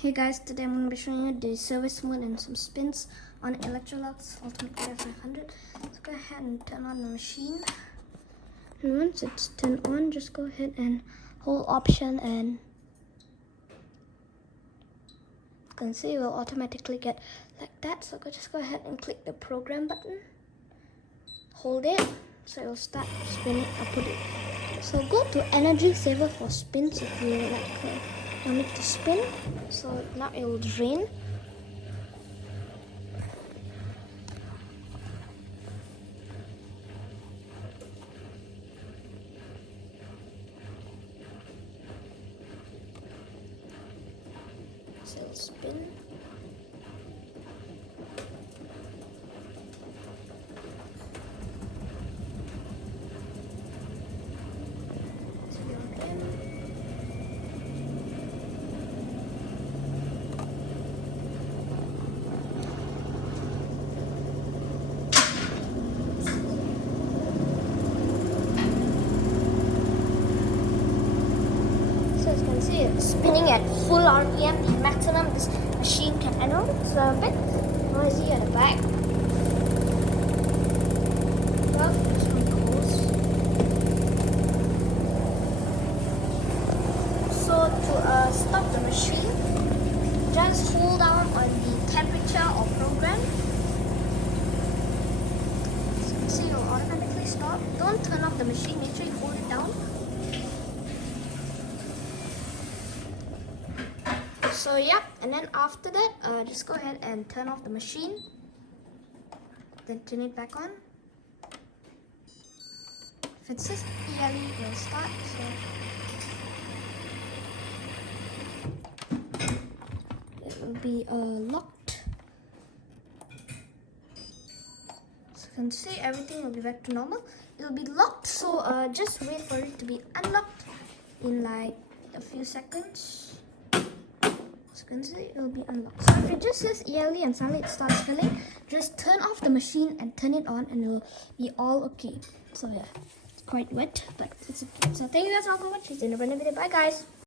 Hey guys, today I'm going to be showing you the service mode and some spins on Electrolux Ultimate Player 500. Let's go ahead and turn on the machine. And once it's turned on, just go ahead and hold Option, and you can see it will automatically get like that. So just go ahead and click the program button. Hold it, so it will start spinning. I'll put it. So go to Energy Saver for spins if you want it to spin. So now it will drain. So it'll spin. As you can see, it's spinning at full RPM, the maximum this machine can handle. It's a bit noisy at the back. Well, this one goes. So to stop the machine, just hold down on the temperature or program. As you can see, it will automatically stop. Don't turn off the machine, make sure you hold it down. So yeah, and then after that, just go ahead and turn off the machine. Then turn it back on. If it says ELE, it will start. So it will be locked. So you can see everything will be back to normal. It will be locked, so just wait for it to be unlocked in like a few seconds. As you can see, it will be unlocked. So if it just says ELE and suddenly it starts filling, just turn off the machine and turn it on and it will be all okay. So yeah, it's quite wet, but it's okay. So thank you guys all for watching. See you in a brand new video. Bye guys.